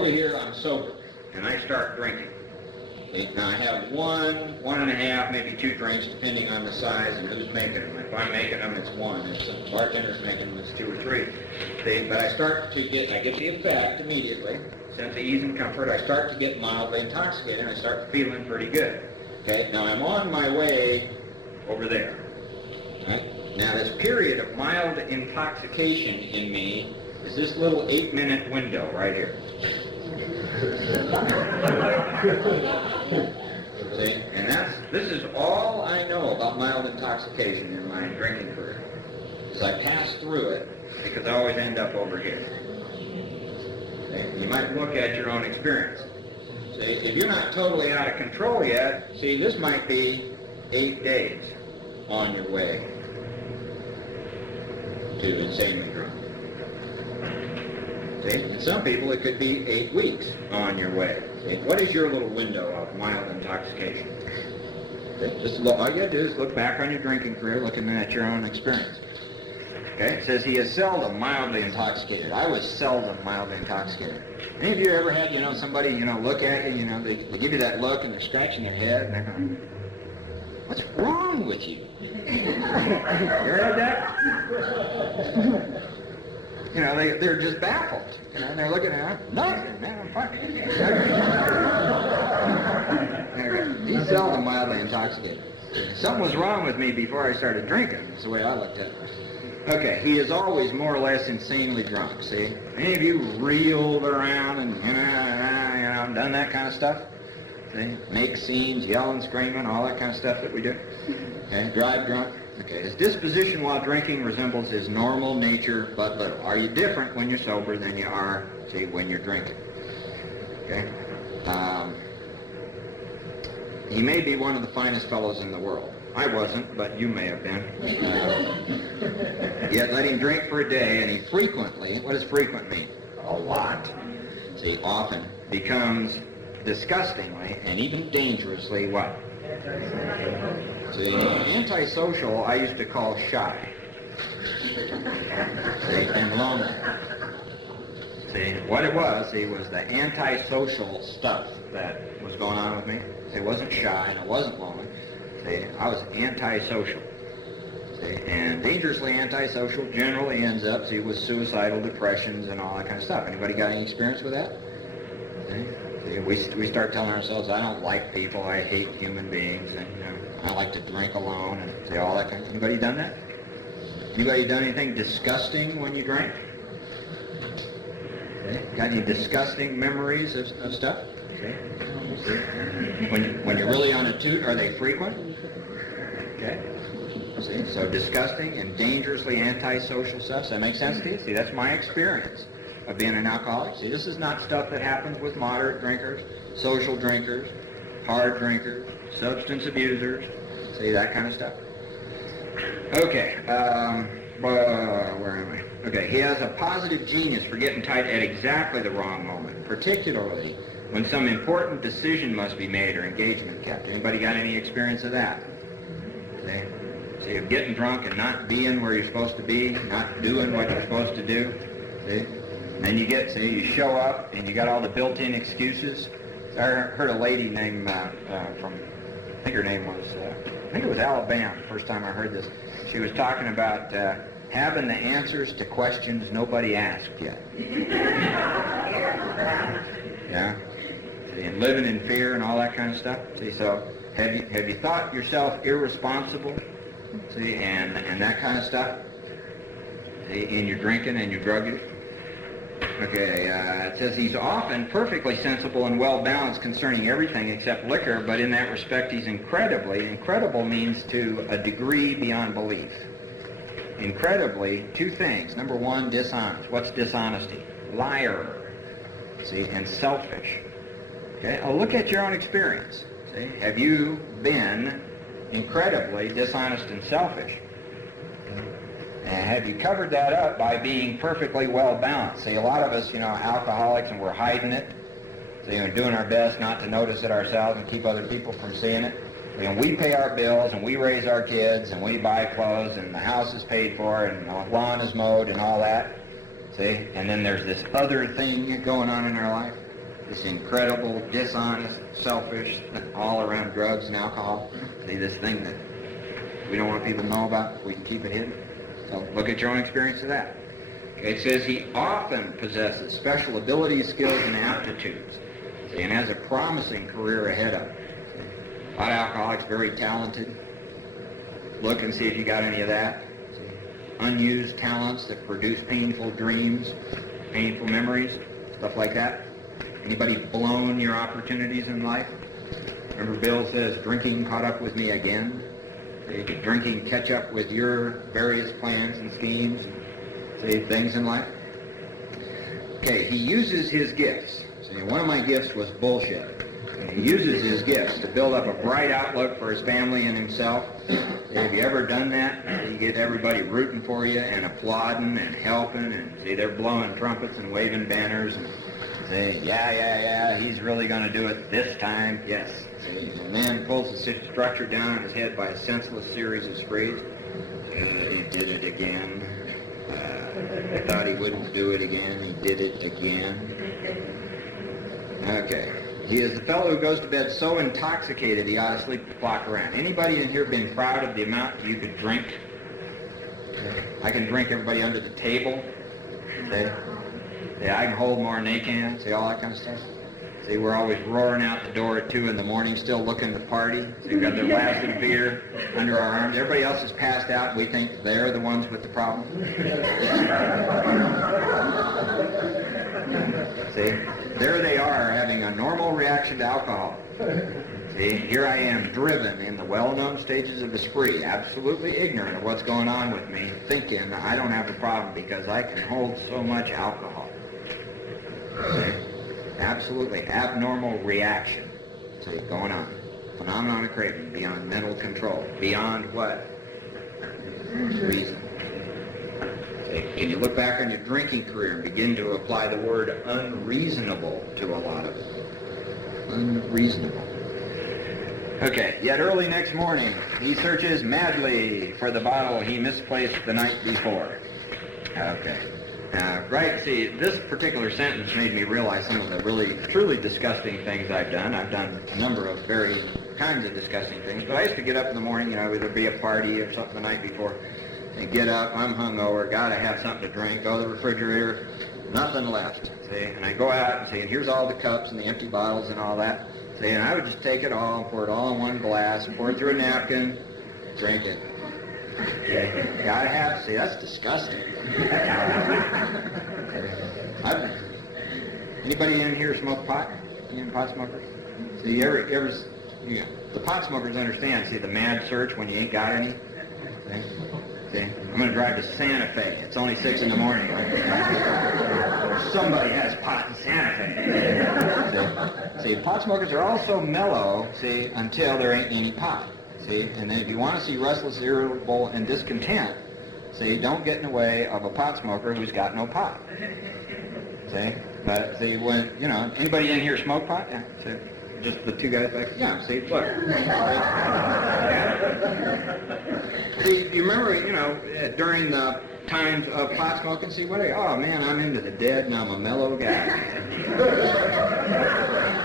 over here I'm sober, and I start drinking. Now I have 1, 1.5, maybe 2 drinks, depending on the size and who's making them. If I'm making them, it's 1. If the bartender's making them, it's 2 or 3. See, but I get the effect immediately, sense of ease and comfort. I start to get mildly intoxicated, and I start feeling pretty good. Okay, now I'm on my way over there. Right? Now this period of mild intoxication in me is this little 8-minute window right here. See? And this is all I know about mild intoxication in my drinking career. So I pass through it because I always end up over here. See? You might look at your own experience. See, if you're not totally out of control yet, see, this might be 8 days on your way to insanely drunk. See, and some people it could be 8 weeks on your way. See, what is your little window of mild intoxication? Okay, just all you gotta do is look back on your drinking career, looking at your own experience. Okay, it says he is seldom mildly intoxicated. I was seldom mildly intoxicated. Any of you ever had, somebody, look at you, they give you that look and they're scratching their head and they're going, what's wrong with you? You ever had that? They're just baffled. They're looking at it, nothing, man, I'm fine. He's seldom mildly intoxicated. Something was wrong with me before I started drinking. That's the way I looked at it. Okay, he is always more or less insanely drunk, see? Any of you reeled around and, done that kind of stuff? See? Make scenes, yelling, screaming, all that kind of stuff that we do? Okay, drive drunk? Okay, his disposition while drinking resembles his normal nature but little. Are you different when you're sober than you are, see, when you're drinking? Okay? He may be one of the finest fellows in the world. I wasn't, but you may have been. Yet let him drink for a day, and he frequently, what does frequent mean? A lot. See, often becomes disgustingly and even dangerously what? See, antisocial I used to call shy. See, and lonely. See, what it was the antisocial stuff that was going on with me. It wasn't shy and I wasn't lonely. See, I was antisocial. See, and dangerously antisocial generally ends up, see, with suicidal depressions and all that kind of stuff. Anybody got any experience with that? See, we start telling ourselves, I don't like people, I hate human beings, and I like to drink alone, and see, all that kind of. Anybody done that? Anybody done anything disgusting when you drank? Okay. Got any disgusting memories of stuff? Okay. When you're really on a toot, are they frequent? Okay. See, so disgusting and dangerously antisocial stuff. Does that make sense to you? See, that's my experience of being an alcoholic. See, this is not stuff that happens with moderate drinkers, social drinkers, hard drinkers, substance abusers. See, that kind of stuff. Okay. Where am I? Okay, he has a positive genius for getting tight at exactly the wrong moment, particularly when some important decision must be made or engagement kept. Anybody got any experience of that? See, of getting drunk and not being where you're supposed to be, not doing what you're supposed to do. See? And then you show up and you got all the built-in excuses. I heard a lady named from, I think her name was, I think it was Alabama, the first time I heard this. She was talking about having the answers to questions nobody asked yet. Yeah? And living in fear and all that kind of stuff. See, so have you thought yourself irresponsible? See, and that kind of stuff? See, in your drinking and your drug use? Okay, it says he's often perfectly sensible and well-balanced concerning everything except liquor, but in that respect he's incredible means to a degree beyond belief. Incredibly, 2 things. Number 1, dishonest. What's dishonesty? Liar. See, and selfish. Okay, look at your own experience. See, have you been incredibly dishonest and selfish? And have you covered that up by being perfectly well-balanced? See, a lot of us, alcoholics, and we're hiding it. So, doing our best not to notice it ourselves and keep other people from seeing it. We pay our bills, and we raise our kids, and we buy clothes, and the house is paid for, and the lawn is mowed, and all that. See? And then there's this other thing going on in our life. this incredible, dishonest, selfish, all around drugs and alcohol. See, this thing that we don't want people to know about, we can keep it hidden. So look at your own experience of that. Okay, it says he often possesses special abilities, skills, and aptitudes, see, and has a promising career ahead of him. A lot of alcoholics, very talented. Look and see if you got any of that. See, unused talents that produce painful dreams, painful memories, stuff like that. Anybody blown your opportunities in life? Remember Bill says, drinking caught up with me again. See, did drinking catch up with your various plans and schemes and see, things in life? Okay, he uses his gifts. See, one of my gifts was bullshit. And he uses his gifts to build up a bright outlook for his family and himself. Have you ever done that? You get everybody rooting for you and applauding and helping, and see, they're blowing trumpets and waving banners and saying, yeah, he's really going to do it this time. Yes. See, the man pulls the structure down on his head by a senseless series of sprees. He did it again. I thought he wouldn't do it again. He did it again. Okay. He is the fellow who goes to bed so intoxicated he ought to sleep the clock around. Anybody in here been proud of the amount you could drink? I can drink everybody under the table. See? Yeah, I can hold more than they can. See, all that kind of stuff. See, we're always roaring out the door at 2 in the morning, still looking to party. So we've got their last of beer under our arms. Everybody else is passed out, and we think they're the ones with the problem. See, there they are having a normal reaction to alcohol. See, here I am driven in the well-known stages of the spree, absolutely ignorant of what's going on with me, thinking I don't have a problem because I can hold so much alcohol. See, absolutely abnormal reaction. See, going on. Phenomenon of craving beyond mental control. Beyond what? Reason. Can you look back on your drinking career and begin to apply the word unreasonable to a lot of it? Unreasonable. Okay, yet early next morning, he searches madly for the bottle he misplaced the night before. Okay. Right, see, this particular sentence made me realize some of the really, truly disgusting things I've done. I've done a number of very kinds of disgusting things, but I used to get up in the morning, either be a party or something the night before, and get up, I'm hungover, gotta have something to drink, go to the refrigerator, nothing left, see, and I go out and see, and here's all the cups and the empty bottles and all that, see, and I would just take it all, pour it all in one glass, pour it through a napkin, drink it. Okay. Gotta have, see, that's disgusting. Anybody in here smoke pot? Any pot smokers? See, the pot smokers understand, see, the mad search when you ain't got any. See, I'm going to drive to Santa Fe. It's only 6 in the morning. Somebody has pot in Santa Fe. See, pot smokers are all so mellow, see, until there ain't any pot. See, and then if you want to see restless, irritable, and discontent, see, don't get in the way of a pot smoker who's got no pot. See, but see, when, anybody in here smoke pot? Yeah, see, just the two guys back. Yeah, see, look. See, you remember, during the times of pot smoking, see, oh man, I'm into the dead and I'm a mellow guy.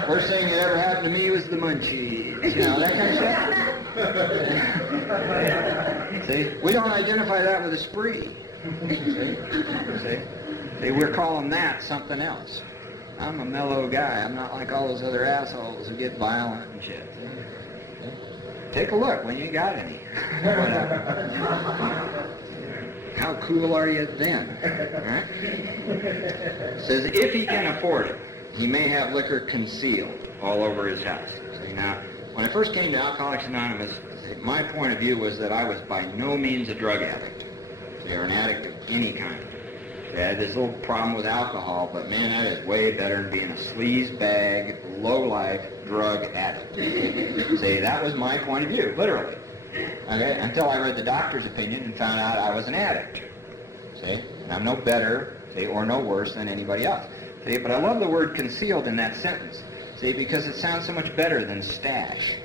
Worst thing that ever happened to me was the munchies, that kind of stuff. See, we don't identify that with a spree. See, we're calling that something else. I'm a mellow guy. I'm not like all those other assholes who get violent and shit. See? Take a look when you got any. How cool are you then? All right? It says if he can afford it, he may have liquor concealed all over his house. See, now, when I first came to Alcoholics Anonymous, my point of view was that I was by no means a drug addict, or an addict of any kind. I had this little problem with alcohol, but man, that is way better than being a sleaze bag, low-life drug addict. See, that was my point of view, literally. Okay, until I read the doctor's opinion and found out I was an addict. See, and I'm no better, see, or no worse than anybody else. See, but I love the word concealed in that sentence. See, because it sounds so much better than stash.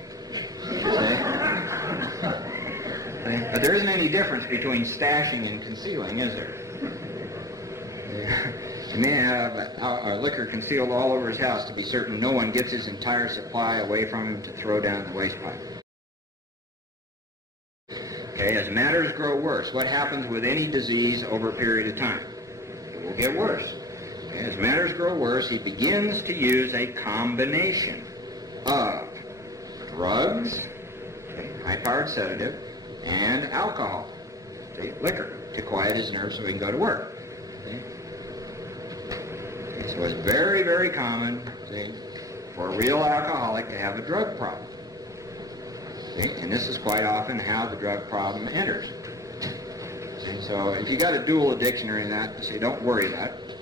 See? But there isn't any difference between stashing and concealing, is there? He may have a liquor concealed all over his house to be certain no one gets his entire supply away from him to throw down the waste pipe. Okay, as matters grow worse, what happens with any disease over a period of time? It will get worse. Okay, as matters grow worse, he begins to use a combination of drugs, high-powered sedative, and alcohol, liquor, to quiet his nerves so he can go to work. So it's very, very common for a real alcoholic to have a drug problem. And this is quite often how the drug problem enters. So if you got a dual addiction or anything like that, so don't worry about it.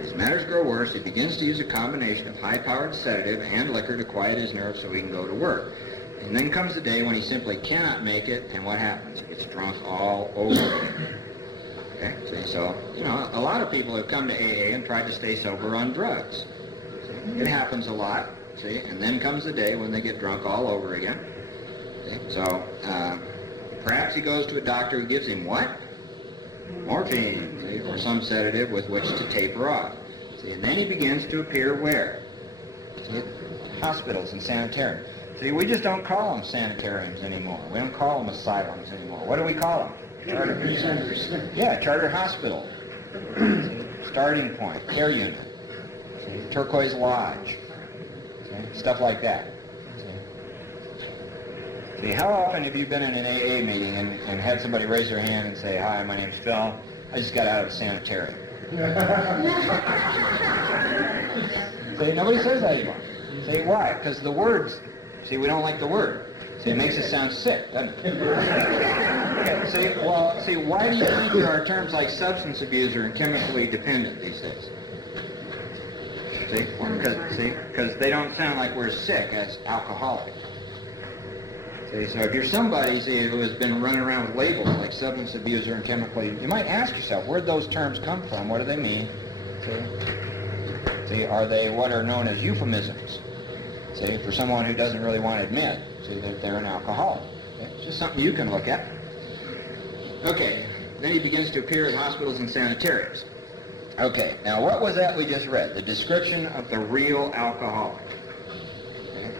As matters grow worse, he begins to use a combination of high-powered sedative and liquor to quiet his nerves so he can go to work. And then comes the day when he simply cannot make it, and what happens? He gets drunk all over again. Okay, see, so, a lot of people have come to AA and tried to stay sober on drugs. See, it happens a lot, see, and then comes the day when they get drunk all over again. See, so, perhaps he goes to a doctor who gives him what? Morphine, see, or some sedative with which to taper off. See, and then he begins to appear where? See, hospitals and sanitariums. See, we just don't call them sanitariums anymore. We don't call them asylums anymore. What do we call them? Charter centers. Yeah, charter hospital. Starting point, care unit. See, turquoise lodge. See, stuff like that. See, how often have you been in an AA meeting and had somebody raise their hand and say, "Hi, my name's Phil. I just got out of a sanitarium." See, nobody says that anymore. See, why? Because the words, see, we don't like the word. See, it makes it sound sick, doesn't it? Okay, see, why do you think there are terms like substance abuser and chemically dependent these days? See, because they don't sound like we're sick as alcoholic. See, so if you're somebody, see, who has been running around with labels like substance abuser and chemically, you might ask yourself, where'd those terms come from? What do they mean? See, are they what are known as euphemisms? See, for someone who doesn't really want to admit, see, that they're an alcoholic. Okay? It's just something you can look at. Okay, then he begins to appear at hospitals and sanitariums. Okay, now what was that we just read? The description of the real alcoholic. Okay?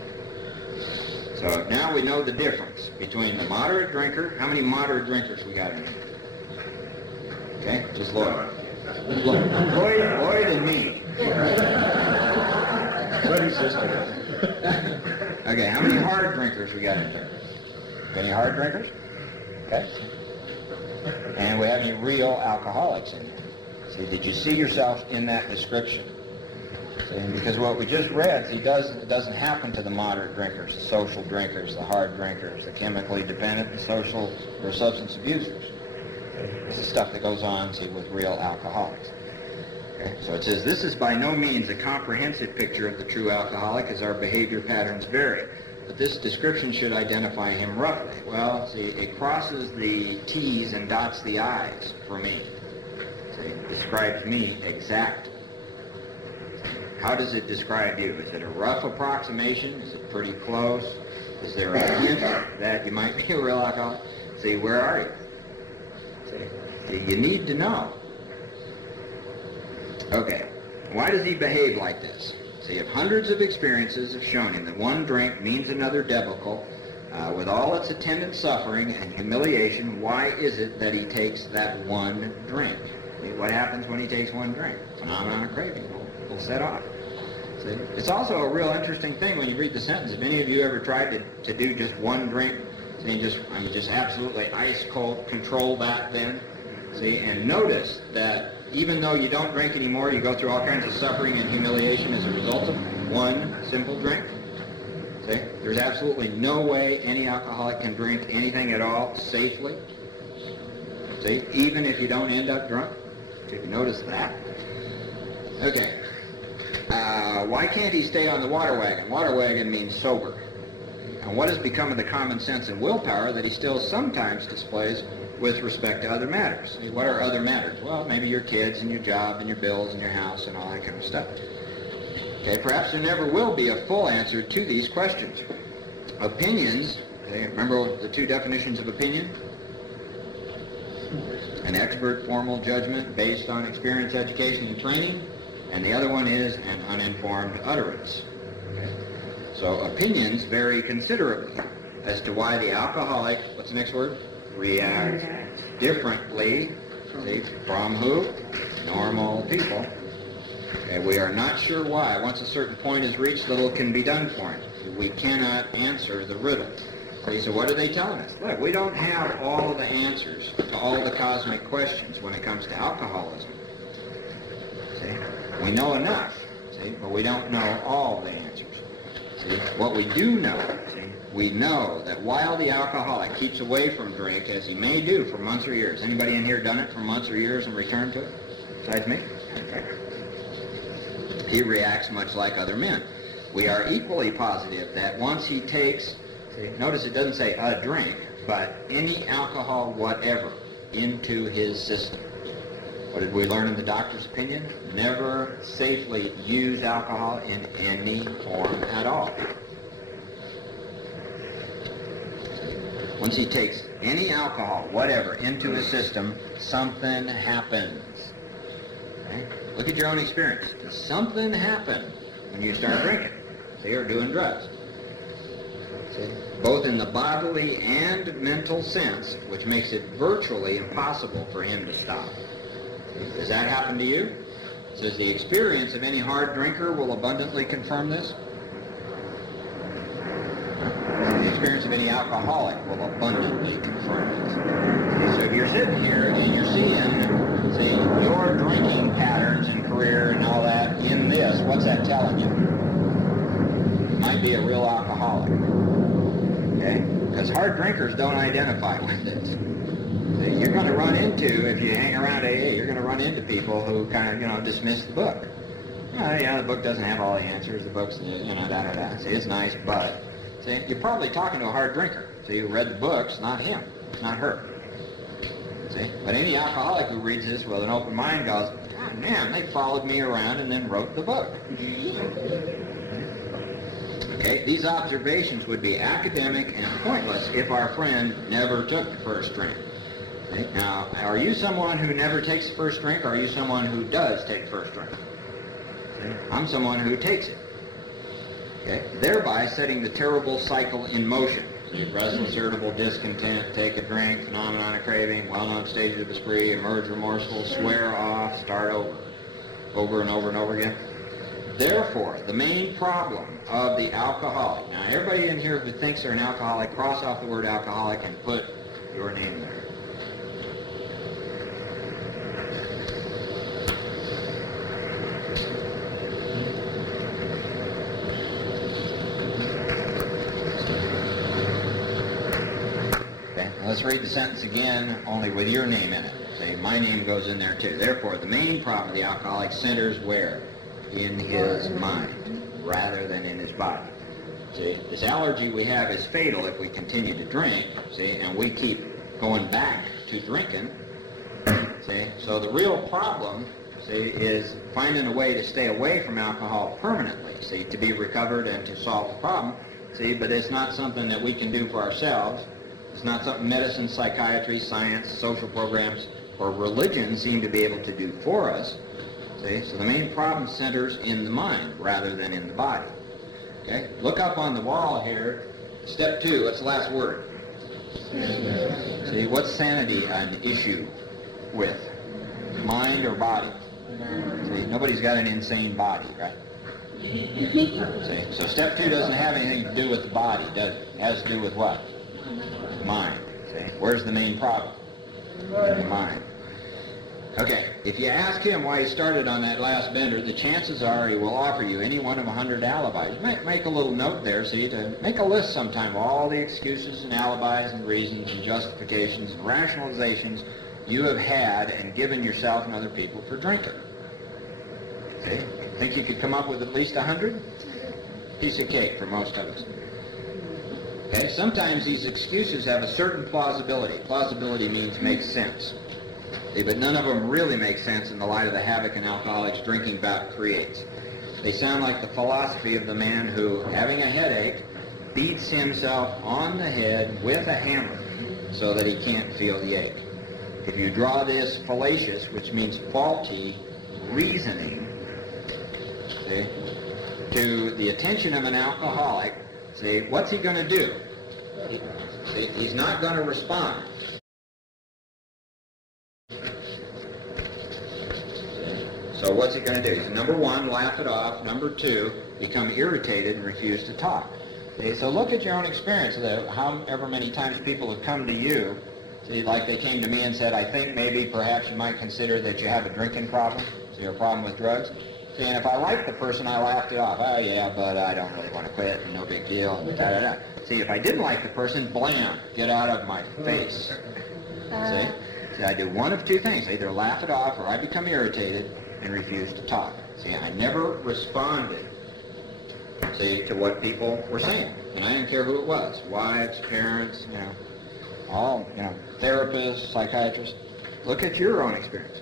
So now we know the difference between the moderate drinker. How many moderate drinkers we got in here? Okay, just Lloyd. Lloyd and me. Okay, how many hard drinkers we got in here? Any hard drinkers? Okay. And we have any real alcoholics in here? See, did you see yourself in that description? See, because what we just read, see, it doesn't happen to the moderate drinkers, the social drinkers, the hard drinkers, the chemically dependent, the social or substance abusers. This is stuff that goes on, see, with real alcoholics. Okay, so it says, this is by no means a comprehensive picture of the true alcoholic, as our behavior patterns vary. But this description should identify him roughly. Well, see, it crosses the T's and dots the I's for me. See, it describes me exactly. How does it describe you? Is it a rough approximation? Is it pretty close? Is there a hint that you might be a real alcoholic? See, where are you? See, you need to know. Okay, why does he behave like this? See, if hundreds of experiences have shown him that one drink means another debacle, with all its attendant suffering and humiliation, why is it that he takes that one drink? See, what happens when he takes one drink? Phenomenon of craving will set off. See, it's also a real interesting thing when you read the sentence. If any of you ever tried to do just one drink, see, just absolutely ice cold, control that then, see, and notice that even though you don't drink anymore, you go through all kinds of suffering and humiliation as a result of one simple drink. See? There's absolutely no way any alcoholic can drink anything at all safely. See? Even if you don't end up drunk. So you can notice that. Okay. Why can't he stay on the water wagon? Water wagon means sober. And what has become of the common sense and willpower that he still sometimes displays with respect to other matters? What are other matters? Well, maybe your kids and your job and your bills and your house and all that kind of stuff. Okay, perhaps there never will be a full answer to these questions. Opinions, okay, remember the two definitions of opinion? an expert formal judgment based on experience, education, and training, and the other one is an uninformed utterance. Okay? So opinions vary considerably as to why the alcoholic, what's the next word? Reacts differently, see, from who? Normal people. Okay, we are not sure why. Once a certain point is reached, little can be done for him. We cannot answer the riddle. See, so what are they telling us? Look, we don't have all of the answers to all the cosmic questions when it comes to alcoholism. See? We know enough, see, but we don't know all the answers. See? What we do know, see, we know that while the alcoholic keeps away from drink, as he may do for months or years. Anybody in here done it for months or years and returned to it? Besides me? Okay. He reacts much like other men. We are equally positive that once he takes, see, notice it doesn't say a drink, but any alcohol whatever into his system. What did we learn in the doctor's opinion? Never safely use alcohol in any form at all. Once he takes any alcohol, whatever, into his system, something happens. Okay? Look at your own experience. Does something happen when you start drinking? See, or doing drugs? See? Both in the bodily and mental sense, which makes it virtually impossible for him to stop. Does that happen to you? It says the experience of any hard drinker will abundantly confirm this. The experience of any alcoholic will abundantly confirm it. So if you're sitting here and you're seeing, see, your drinking patterns and career and all that in this, what's that telling you? You might be a real alcoholic. Okay? Because hard drinkers don't identify with this. You're going to run into, if you hang around AA, you're going to run into people who kind of, dismiss the book. Yeah, the book doesn't have all the answers. The book's, da-da-da. See, it's nice, but, see, you're probably talking to a hard drinker. So you read the books, not him, not her. See? But any alcoholic who reads this with an open mind goes, God, man, they followed me around and then wrote the book. Okay, these observations would be academic and pointless if our friend never took the first drink. Okay? Now, are you someone who never takes the first drink, or are you someone who does take the first drink? Okay? I'm someone who takes it. Okay? Thereby setting the terrible cycle in motion. Restless, irritable, discontent, take a drink, phenomenon of craving, well-known stages of a spree, emerge remorseful, swear off, start over and over and over again. Therefore, the main problem of the alcoholic, now everybody in here who thinks they're an alcoholic, cross off the word alcoholic and put your name there. Let's read the sentence again, only with your name in it. See, my name goes in there too. Therefore, the main problem of the alcoholic centers where? In his mind, rather than in his body. See, this allergy we have is fatal if we continue to drink, see, and we keep going back to drinking. See, so the real problem, see, is finding a way to stay away from alcohol permanently, see, to be recovered and to solve the problem. See, but it's not something that we can do for ourselves. It's not something medicine, psychiatry, science, social programs, or religion seem to be able to do for us. See? So the main problem centers in the mind rather than in the body. Okay? Look up on the wall here. Step 2, what's the last word? See, what's sanity an issue with? Mind or body? See, nobody's got an insane body, right? See? So step 2 doesn't have anything to do with the body, does it? It has to do with what? Mind. See? Where's the main problem? In the mind. Okay, if you ask him why he started on that last bender, the chances are he will offer you any one of 100 alibis. Make a little note there, see, to make a list sometime of all the excuses and alibis and reasons and justifications and rationalizations you have had and given yourself and other people for drinking. See? Think you could come up with at least 100? Piece of cake for most of us. Okay, sometimes these excuses have a certain plausibility. Plausibility means makes sense. Okay, but none of them really make sense in the light of the havoc an alcoholic's drinking bout creates. They sound like the philosophy of the man who, having a headache, beats himself on the head with a hammer so that he can't feel the ache. if you draw this fallacious, which means faulty, reasoning, see, to the attention of an alcoholic, see, what's he going to do? He's not going to respond. So what's he going to do? He's, number one, laugh it off. Number two, become irritated and refuse to talk. See, so look at your own experience. However many times people have come to you, see, like they came to me and said, I think maybe perhaps you might consider that you have a drinking problem, so you have a problem with drugs. See, and if I liked the person, I laughed it off. Oh, yeah, but I don't really want to quit, and no big deal, and da-da-da. See, if I didn't like the person, blam, get out of my face. See, I do one of two things. I either laugh it off or I become irritated and refuse to talk. See, I never responded, see, to what people were saying. And I didn't care who it was. Wives, parents, all, therapists, psychiatrists. Look at your own experience.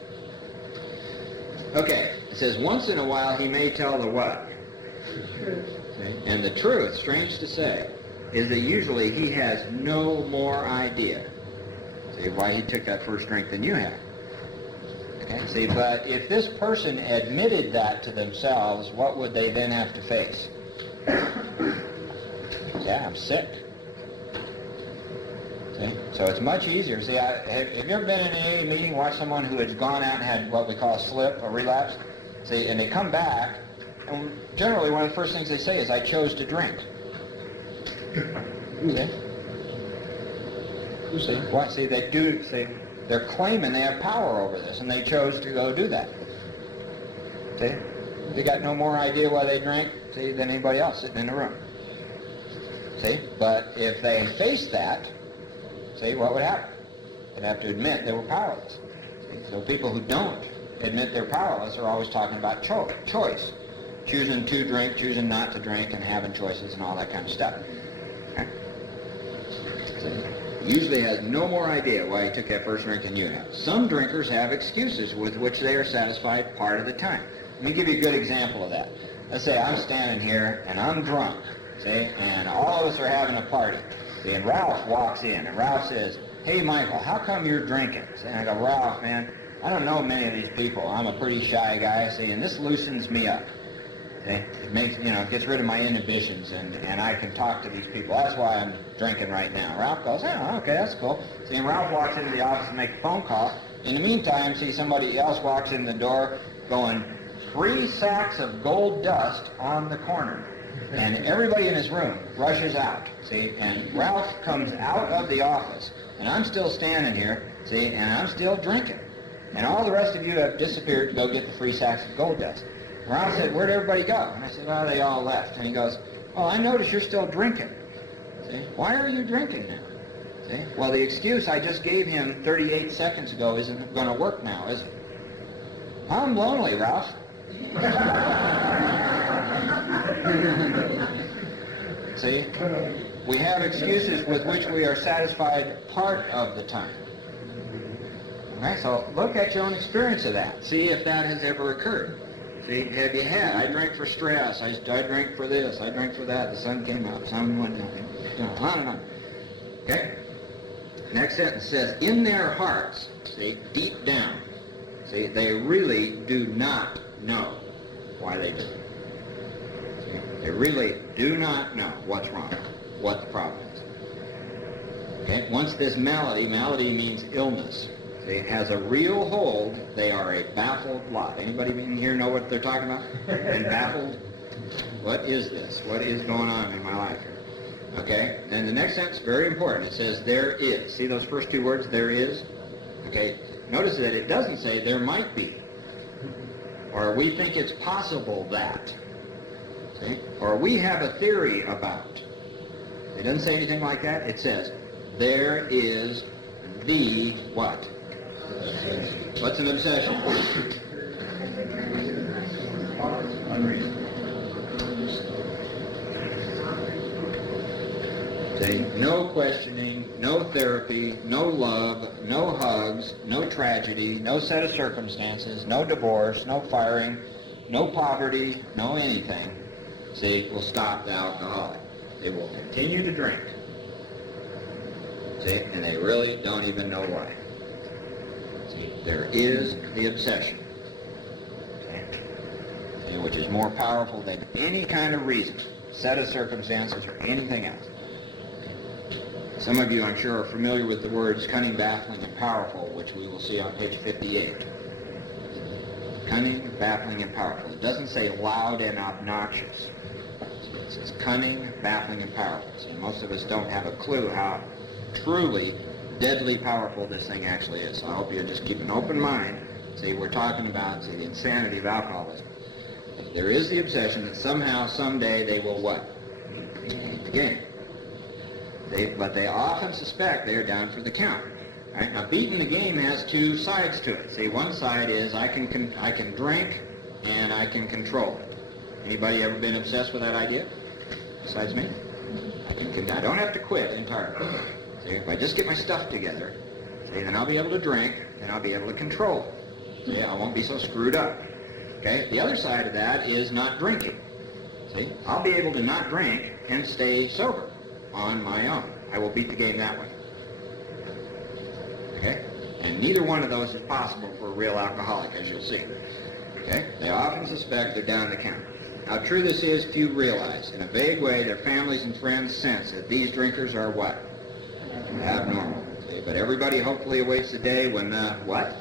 Okay, it says, once in a while he may tell the what? See? And the truth, strange to say, is that usually he has no more idea, see, why he took that first drink than you have. Okay, see, but if this person admitted that to themselves, what would they then have to face? Yeah, I'm sick. See? So it's much easier. See, have you ever been in an AA meeting, watched someone who has gone out and had what we call a slip, a relapse? See, and they come back, and generally one of the first things they say is, I chose to drink. See? See? What? See, they do, see, they're claiming they have power over this, and they chose to go do that. See? They got no more idea why they drank, see, than anybody else sitting in the room. See? But if they faced that, see, what would happen? They'd have to admit they were powerless. See? So people who don't admit they're powerless are always talking about choice. Choosing to drink, choosing not to drink, and having choices and all that kind of stuff. Okay? He usually has no more idea why he took that first drink than you have. Some drinkers have excuses with which they are satisfied part of the time. Let me give you a good example of that. Let's say I'm standing here and I'm drunk, see, and all of us are having a party. See, and Ralph walks in, and Ralph says, hey, Michael, how come you're drinking? See, and I go, Ralph, man, I don't know many of these people. I'm a pretty shy guy, see, and this loosens me up. See, it makes, gets rid of my inhibitions, and I can talk to these people. That's why I'm drinking right now. Ralph goes, oh, okay, that's cool. See, and Ralph walks into the office and makes a phone call. In the meantime, see, somebody else walks in the door going, 3 sacks of gold dust on the corner. And everybody in his room rushes out, see, and Ralph comes out of the office, and I'm still standing here, see, and I'm still drinking. And all the rest of you have disappeared to go get the 3 sacks of gold dust. Ralph said, where'd everybody go? And I said, oh, they all left. And he goes, oh, I notice you're still drinking. See, why are you drinking now? See, well, the excuse I just gave him 38 seconds ago isn't going to work now, is it? I'm lonely, Ralph. See, we have excuses with which we are satisfied part of the time. All right, so look at your own experience of that. See if that has ever occurred. See, have you had? I drank for stress. I drank for this. I drank for that. The sun came out. The sun went down. On and on. Okay? Next sentence says, in their hearts, see, deep down, see, they really do not know why they do it. See, they really do not know what's wrong, what the problem is. Okay? Once this malady means illness, see, has a real hold, they are a baffled lot. Anybody in here know what they're talking about? And baffled? What is this? What is going on in my life here? Okay? And the next sentence, very important. It says, there is. See those first 2 words, there is? Okay? Notice that it doesn't say there might be. Or we think it's possible that. See? Or we have a theory about. It doesn't say anything like that. It says, there is the what? What's an obsession? Unreason. See? No questioning, no therapy, no love, no hugs, no tragedy, no set of circumstances, no divorce, no firing, no poverty, no anything. See, will stop the alcoholic. They will continue to drink. See, and they really don't even know why. See, there is the obsession, which is more powerful than any kind of reason, set of circumstances, or anything else. Some of you, I'm sure, are familiar with the words cunning, baffling, and powerful, which we will see on page 58. Cunning, baffling, and powerful. It doesn't say loud and obnoxious. It says cunning, baffling, and powerful. See, most of us don't have a clue how truly deadly powerful this thing actually is. So I hope you just keep an open mind. See, we're talking about the insanity of alcoholism. There is the obsession that somehow, someday, they will what? Beat the game. But they often suspect they're down for the count. Right? Now, beating the game has two sides to it. See, one side is I can drink and I can control it. Anybody ever been obsessed with that idea? Besides me? I don't have to quit entirely. See, if I just get my stuff together, see, then I'll be able to drink and I'll be able to control it. See, I won't be so screwed up. Okay? The other side of that is not drinking. See, I'll be able to not drink and stay sober on my own. I will beat the game that way. Okay? And neither one of those is possible for a real alcoholic, as you'll see. Okay? They often suspect they're down the count. How true this is, few realize. In a vague way, their families and friends sense that these drinkers are what? Abnormal. See? But everybody hopefully awaits the day when the what?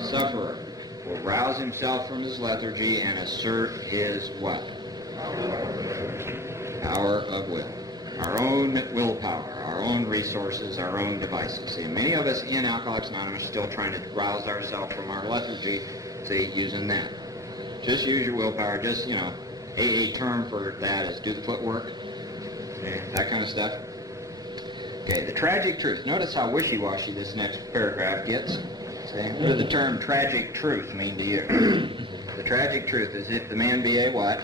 Sufferer will rouse himself from his lethargy and assert his what? Power of will. Our own willpower, our own resources, our own devices. See, many of us in Alcoholics Anonymous still trying to rouse ourselves from our lethargy, see, using that. Just use your willpower. Just, AA term for that is do the footwork, that kind of stuff. Okay, the tragic truth. Notice how wishy-washy this next paragraph gets. See, what does the term tragic truth mean to you? The tragic truth is if the man be a what?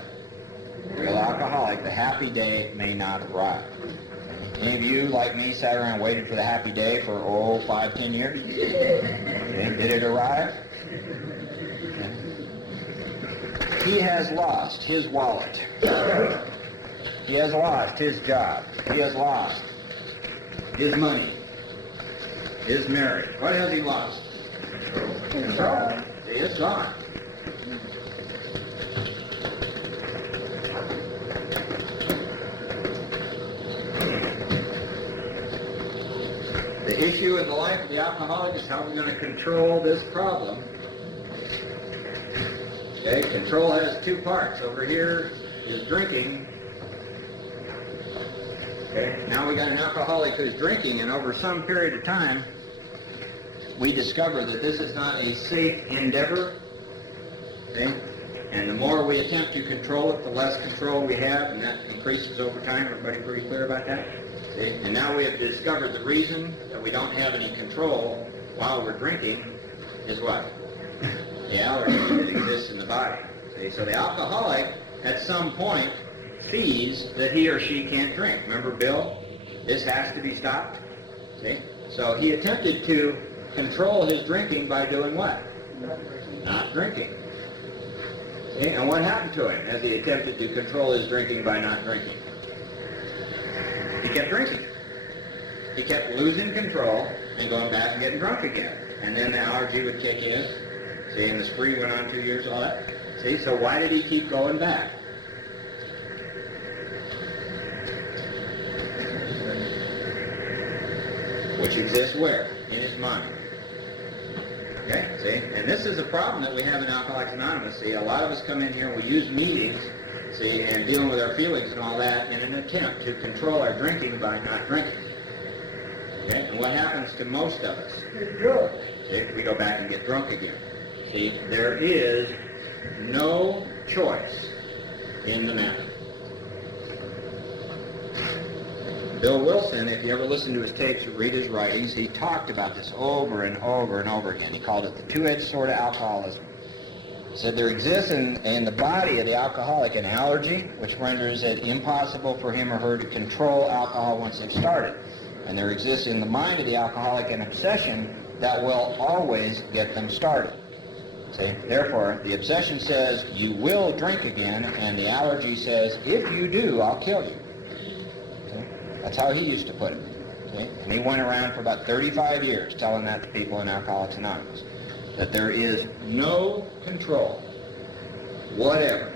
Real alcoholic, the happy day may not arrive. Any of you, like me, sat around and waited for the happy day for, 5, 10 years? Okay. Did it arrive? Okay. He has lost his wallet. He has lost his job. He has lost his money, his marriage. What has he lost? Control. It's gone. The issue in the life of the alcoholic is how we're going to control this problem. Okay, control has two parts. Over here is drinking. Okay, now we got an alcoholic who's drinking, and over some period of time, we discover that this is not a safe endeavor. Okay? And the more we attempt to control it, the less control we have, and that increases over time. Everybody pretty clear about that? See? And now we have discovered the reason that we don't have any control while we're drinking is what? The allergy that exists in the body. See? So the alcoholic, at some point, sees that he or she can't drink. Remember Bill? This has to be stopped. See? So he attempted to control his drinking by doing what? Not drinking. See? And what happened to him as he attempted to control his drinking by not drinking? He kept drinking. He kept losing control and going back and getting drunk again. And then the allergy would kick in. See, and the spree went on 2 years, all that. See, so why did he keep going back? Which exists where? In his mind. Okay, see? And this is a problem that we have in Alcoholics Anonymous. See, a lot of us come in here and we use meetings, see, and dealing with our feelings and all that in an attempt to control our drinking by not drinking. Okay, and what happens to most of us? See, we go back and get drunk again. See, there is no choice in the matter. Bill Wilson, if you ever listen to his tapes or read his writings, he talked about this over and over and over again. He called it the two-edged sword of alcoholism. He said there exists in the body of the alcoholic an allergy, which renders it impossible for him or her to control alcohol once they've started. And there exists in the mind of the alcoholic an obsession that will always get them started. See? Therefore, the obsession says, you will drink again, and the allergy says, if you do, I'll kill you. See? That's how he used to put it. Okay? And he went around for about 35 years telling that to people in Alcoholics Anonymous, that there is no control whatever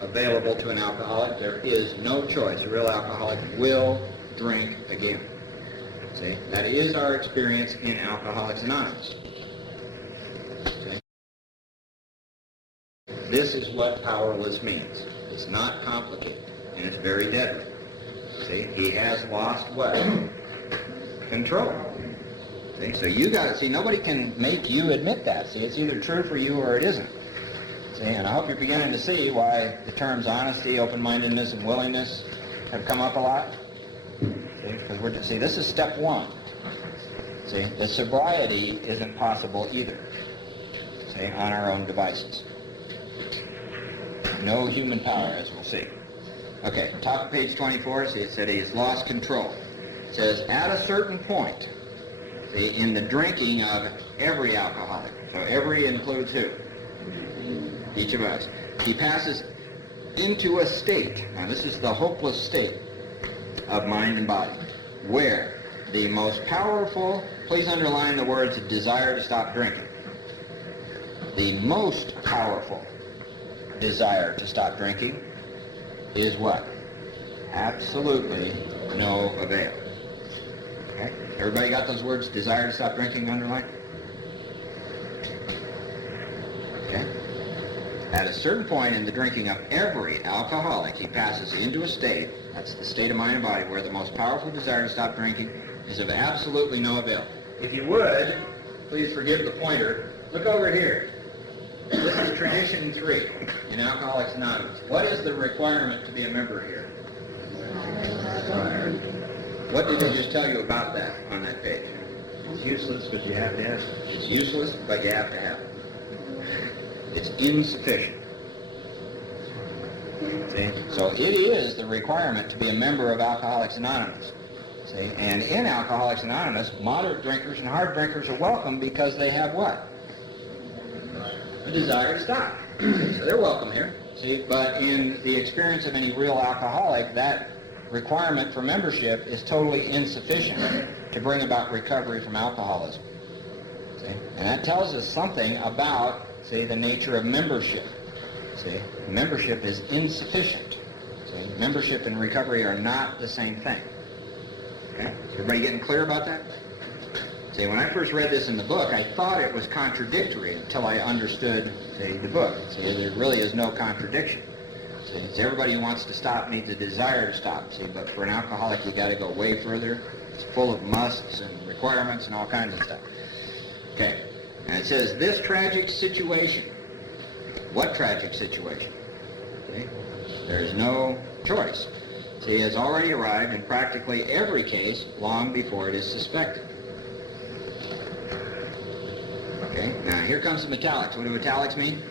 available to an alcoholic. There is no choice. A real alcoholic will drink again. See? That is our experience in Alcoholics Anonymous. See? This is what powerless means. It's not complicated, and it's very deadly. See? He has lost what? Control. See? So you got to see, nobody can make you admit that. See, it's either true for you or it isn't. See, and I hope you're beginning to see why the terms honesty, open-mindedness, and willingness have come up a lot. See, because this is step one. See, the sobriety isn't possible either. See, on our own devices. No human power, as we'll see. Okay, top of page 24, see, it said he has lost control. It says, at a certain point, see, in the drinking of every alcoholic, so every includes who? Each of us. He passes into a state, now this is the hopeless state of mind and body, where the most powerful, please underline the words desire to stop drinking. The most powerful desire to stop drinking is what? Absolutely no avail. Okay? Everybody got those words, desire to stop drinking, underlined? Okay? At a certain point in the drinking of every alcoholic, he passes into a state, that's the state of mind and body, where the most powerful desire to stop drinking is of absolutely no avail. If you would, please forgive the pointer, look over here. This is tradition 3 in Alcoholics Anonymous. What is the requirement to be a member here? What did they just tell you about that on that page? It's useless, but you have to have it. It's useless, but you have to have it. It's insufficient. See? So it is the requirement to be a member of Alcoholics Anonymous. See? And in Alcoholics Anonymous, moderate drinkers and hard drinkers are welcome because they have what? A desire to stop. So they're welcome here. See? But in the experience of any real alcoholic, that requirement for membership is totally insufficient to bring about recovery from alcoholism. See? And that tells us something about, see, the nature of membership. See, membership is insufficient. See, membership and recovery are not the same thing. Okay? Everybody getting clear about that? See, when I first read this in the book, I thought it was contradictory until I understood, see, the book. See, there really is no contradiction. See, it's everybody who wants to stop needs a desire to stop. See, but for an alcoholic, you got to go way further. It's full of musts and requirements and all kinds of stuff. Okay. And it says, this tragic situation. What tragic situation? See? There's no choice. See, it has already arrived in practically every case long before it is suspected. Okay, now here comes the italics. What do italics mean?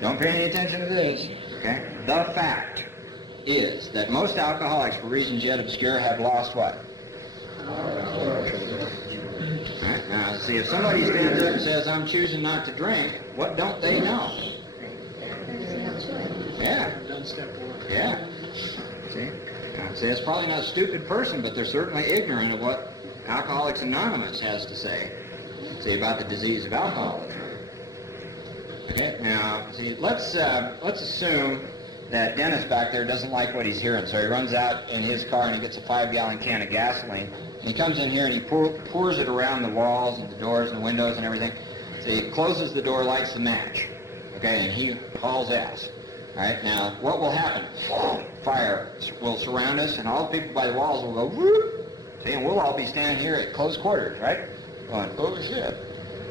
Don't pay any attention to this. Okay? The fact is that most alcoholics, for reasons yet obscure, have lost what? Right, now, see, if somebody stands up and says, I'm choosing not to drink, what don't they know? Yeah. Yeah. See? Now, see, it's probably not a stupid person, but they're certainly ignorant of what Alcoholics Anonymous has to say, see, about the disease of alcoholism. Okay, now, see, let's assume that Dennis back there doesn't like what he's hearing, so he runs out in his car and he gets a 5-gallon can of gasoline. He comes in here and he pours it around the walls and the doors and the windows and everything. So he closes the door, lights the match, okay, and he hauls ass. All right, now what will happen? Fire will surround us, and all the people by the walls will go whoop. See, and we'll all be standing here at close quarters, right? Going, oh shit.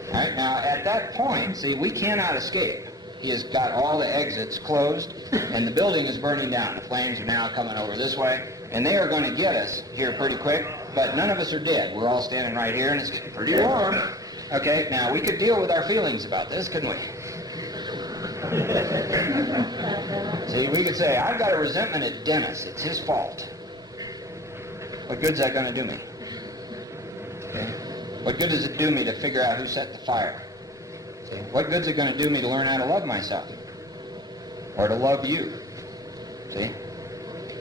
All right, now at that point, see, we cannot escape. He has got all the exits closed, and the building is burning down. The flames are now coming over this way, and they are going to get us here pretty quick. But none of us are dead. We're all standing right here, and it's getting pretty warm. Okay, now we could deal with our feelings about this, couldn't we? See, we could say, I've got a resentment at Dennis. It's his fault. What good's that going to do me? Okay? What good does it do me to figure out who set the fire? See? What good's it going to do me to learn how to love myself? Or to love you? See?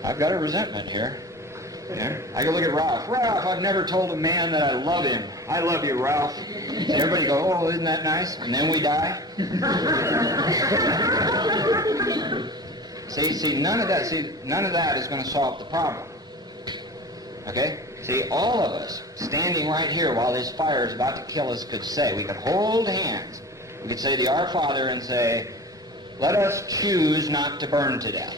I've got a resentment here. Yeah? I go look at Ralph. Ralph, I've never told a man that I love him. I love you, Ralph. And everybody go, oh, isn't that nice? And then we die. See, none of that is going to solve the problem. Okay? See, all of us standing right here while this fire is about to kill us could say, we could hold hands. We could say the Our Father and say, let us choose not to burn to death.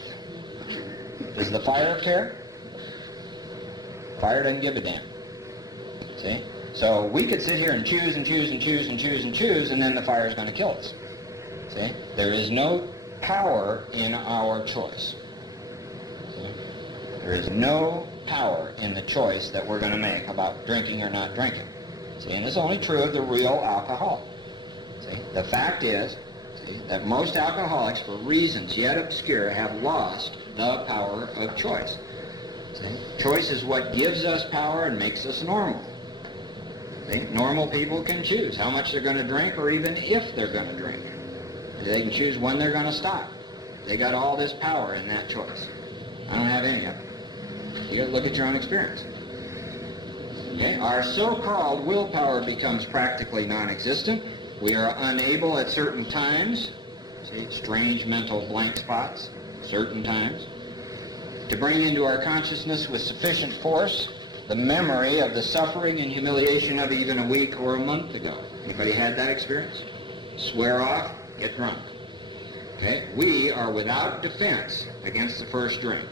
Does the fire care? Fire doesn't give a damn. See? So we could sit here and choose and choose and choose and choose and choose, and then the fire is going to kill us. See? There is no power in our choice. See? There is no power in the choice that we're going to make about drinking or not drinking. See? And it's only true of the real alcoholic. See? The fact is, that most alcoholics, for reasons yet obscure, have lost the power of choice. See? Choice is what gives us power and makes us normal. See? Normal people can choose how much they're going to drink or even if they're going to drink. They can choose when they're going to stop. They got all this power in that choice. I don't have any of it. You got to look at your own experience. Okay? Our so-called willpower becomes practically non-existent. We are unable at certain times, see, strange mental blank spots, certain times, to bring into our consciousness with sufficient force the memory of the suffering and humiliation of even a week or a month ago. Anybody had that experience? Swear off, get drunk. Okay? We are without defense against the first drink.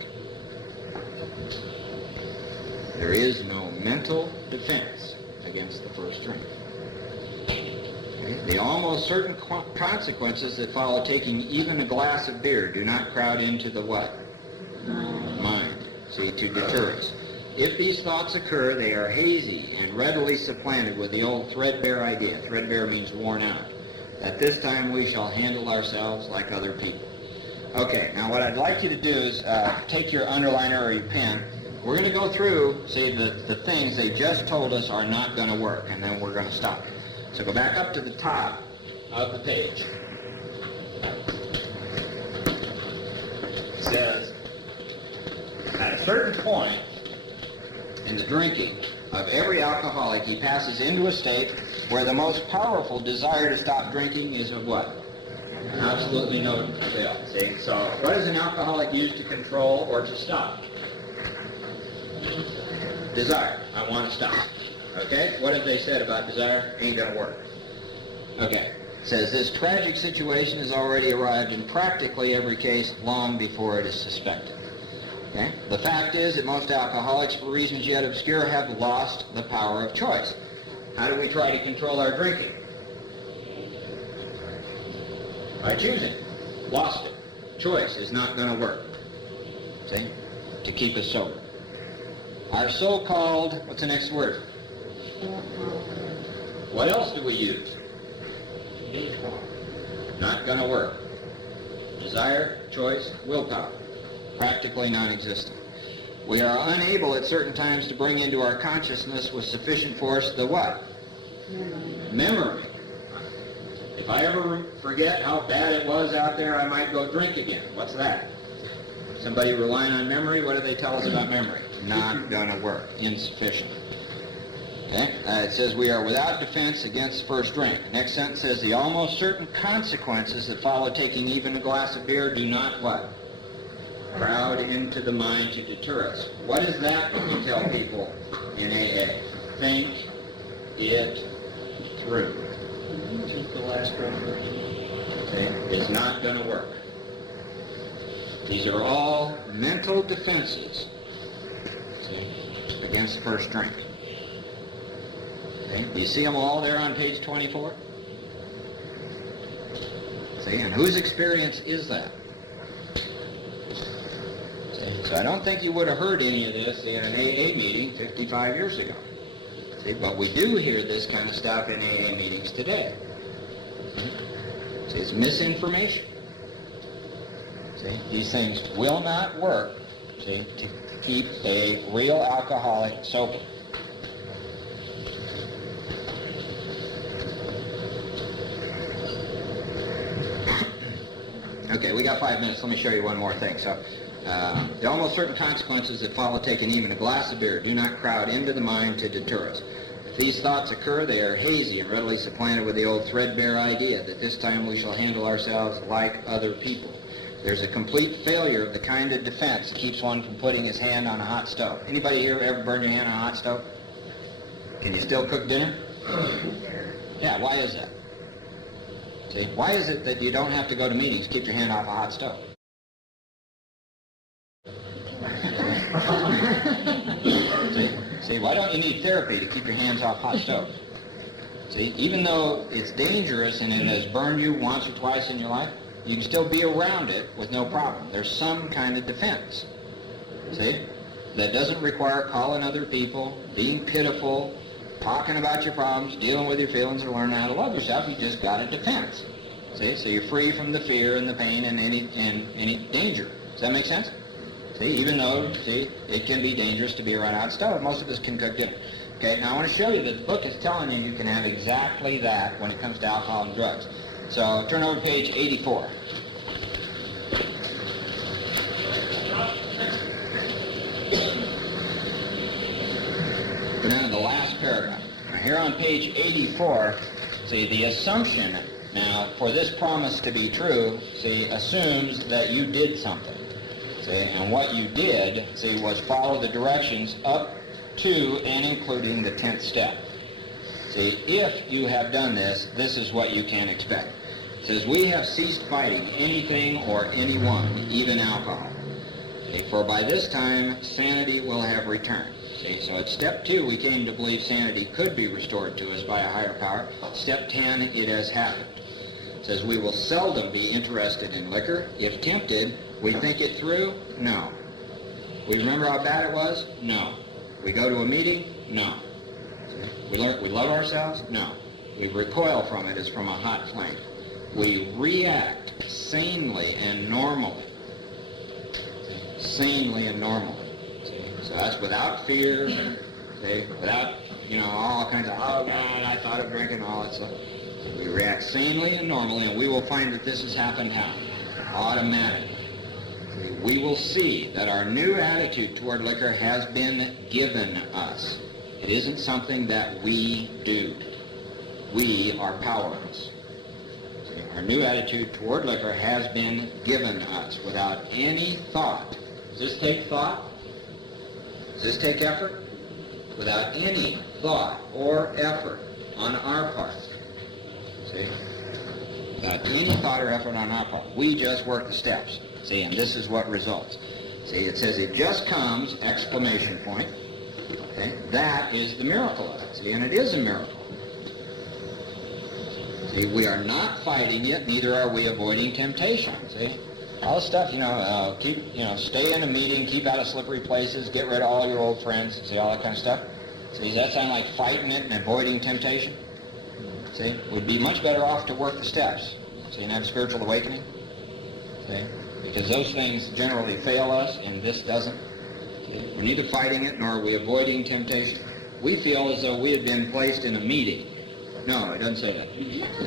There is no mental defense against the first drink. The almost certain consequences that follow taking even a glass of beer do not crowd into the what? Mind. See, to deter us. If these thoughts occur, they are hazy and readily supplanted with the old threadbare idea. Threadbare means worn out. At this time we shall handle ourselves like other people. Okay, now what I'd like you to do is take your underliner or your pen. We're going to go through, see, the things they just told us are not going to work, and then we're going to stop. So go back up to the top of the page. It says, at a certain point in the drinking of every alcoholic, he passes into a state where the most powerful desire to stop drinking is of what? Absolutely no avail. See? So what does an alcoholic use to control or to stop? Desire. I want to stop. Okay? What have they said about desire? Ain't going to work. Okay. It says, this tragic situation has already arrived in practically every case long before it is suspected. Okay? The fact is that most alcoholics, for reasons yet obscure, have lost the power of choice. How do we try to control our drinking? By choosing. Lost it. Choice is not going to work. See? To keep us sober. Our so-called, what's the next word? What else do we use? Not going to work. Desire, choice, willpower. Practically non-existent. We are unable at certain times to bring into our consciousness with sufficient force the what? Memory. If I ever forget how bad it was out there, I might go drink again. What's that? Somebody relying on memory, what do they tell us about memory? Not going to work. Insufficient. Okay? It says we are without defense against first drink. Next sentence says the almost certain consequences that follow taking even a glass of beer do not what? Crowd into the mind to deter us. What is that you tell people in AA? Think it through. Just the last one. Okay? It's not going to work. These are all mental defenses, see, against first drink. Okay? You see them all there on page 24? See, and whose experience is that? See, so I don't think you would have heard any of this in an AA meeting 55 years ago. See, but we do hear this kind of stuff in AA meetings today. See, it's misinformation. See, these things will not work, see, to keep a real alcoholic sober. Okay, we got 5 minutes. Let me show you one more thing. So The almost certain consequences that follow taking even a glass of beer do not crowd into the mind to deter us. If these thoughts occur, they are hazy and readily supplanted with the old threadbare idea that this time we shall handle ourselves like other people. There's a complete failure of the kind of defense that keeps one from putting his hand on a hot stove. Anybody here ever burned your hand on a hot stove? Can you still cook dinner? Yeah, why is that? See, why is it that you don't have to go to meetings to keep your hand off a hot stove? See, why don't you need therapy to keep your hands off hot stoves? See, even though it's dangerous and it has burned you once or twice in your life, you can still be around it with no problem. There's some kind of defense. See? That doesn't require calling other people, being pitiful, talking about your problems, dealing with your feelings, or learning how to love yourself. You just got a defense. See? So you're free from the fear and the pain and any danger. Does that make sense? See? Even though, see, it can be dangerous to be around a hot stove, most of us can cook dinner. Okay, now I want to show you that the book is telling you you can have exactly that when it comes to alcohol and drugs. So turn over to page 84. Go down to the last paragraph. Now here on page 84, see, the assumption now for this promise to be true, see, assumes that you did something. See, and what you did, see, was follow the directions up to and including the 10th step. See, if you have done this, this is what you can expect. It says, we have ceased fighting anything or anyone, even alcohol. See, for by this time, sanity will have returned. See, so at step 2, we came to believe sanity could be restored to us by a higher power. Step 10, it has happened. It says, we will seldom be interested in liquor. If tempted, we think it through? No. We remember how bad it was? No. We go to a meeting? No. We love ourselves? No. We recoil from it as from a hot flame. We react sanely and normally. Sanely and normally. So that's without fear, without, all kinds of, oh God, I thought of drinking, all that stuff. We react sanely and normally, and we will find that this has happened how? Automatically. We will see that our new attitude toward liquor has been given us. It isn't something that we do. We are powerless. See, our new attitude toward liquor has been given us without any thought. Does this take thought? Does this take effort? Without any thought or effort on our part. See? Without any thought or effort on our part. We just work the steps. See, and this is what results. See, it says it just comes, exclamation point. Okay? That is the miracle of it. See, and it is a miracle. See, we are not fighting it, neither are we avoiding temptation. See? All the stuff, stay in a meeting, keep out of slippery places, get rid of all your old friends, see, all that kind of stuff. See, does that sound like fighting it and avoiding temptation? See, we'd be much better off to work the steps. See, and have spiritual awakening. See? Because those things generally fail us, and this doesn't. See? We're neither fighting it nor are we avoiding temptation. We feel as though we had been placed in a meeting. No, it doesn't say that.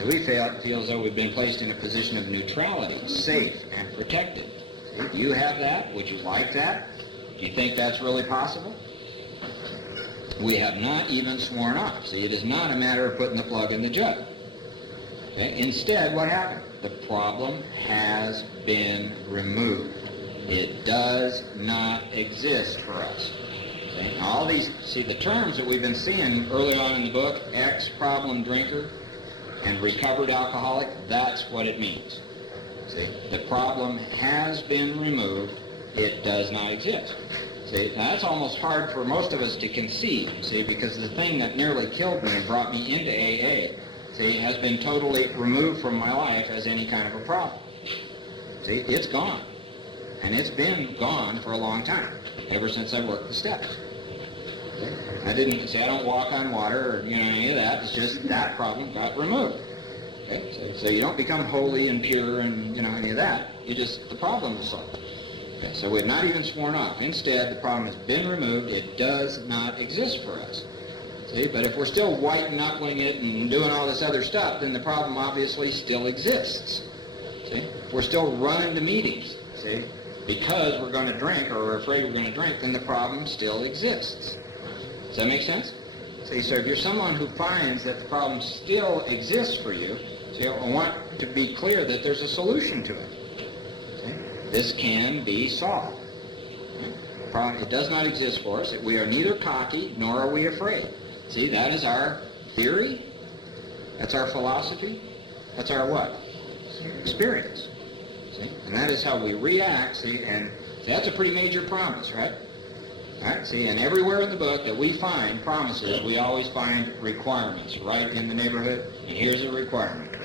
We feel as though we've been placed in a position of neutrality, safe and protected. See? Do you have that? Would you like that? Do you think that's really possible? We have not even sworn off. See, it is not a matter of putting the plug in the jug. Okay? Instead, what happened? The problem has been removed. It does not exist for us. Okay? All these, see, the terms that we've been seeing early on in the book, ex-problem drinker and recovered alcoholic, that's what it means. See, the problem has been removed. It does not exist. See, now that's almost hard for most of us to conceive, see, because the thing that nearly killed me and brought me into AA, see, has been totally removed from my life as any kind of a problem. See, it's gone. And it's been gone for a long time, ever since I worked the steps. Okay? I don't walk on water or, any of that. It's just that problem got removed. Okay? So you don't become holy and pure and, any of that. The problem is solved. Okay? So we've not even sworn off. Instead, the problem has been removed. It does not exist for us. See, but if we're still white-knuckling it and doing all this other stuff, then the problem obviously still exists. See? If we're still running to meetings, see? because we're going to drink or we're afraid we're going to drink, then the problem still exists. Does that make sense? See, so if you're someone who finds that the problem still exists for you, so you want to be clear that there's a solution to it. Okay? This can be solved. Okay? It does not exist for us. We are neither cocky nor are we afraid. See, that is our theory. That's our philosophy. That's our what? Experience. See? And that is how we react. See, and that's a pretty major promise, right? All right, see, and everywhere in the book that we find promises, we always find requirements right in the neighborhood, and here's a requirement.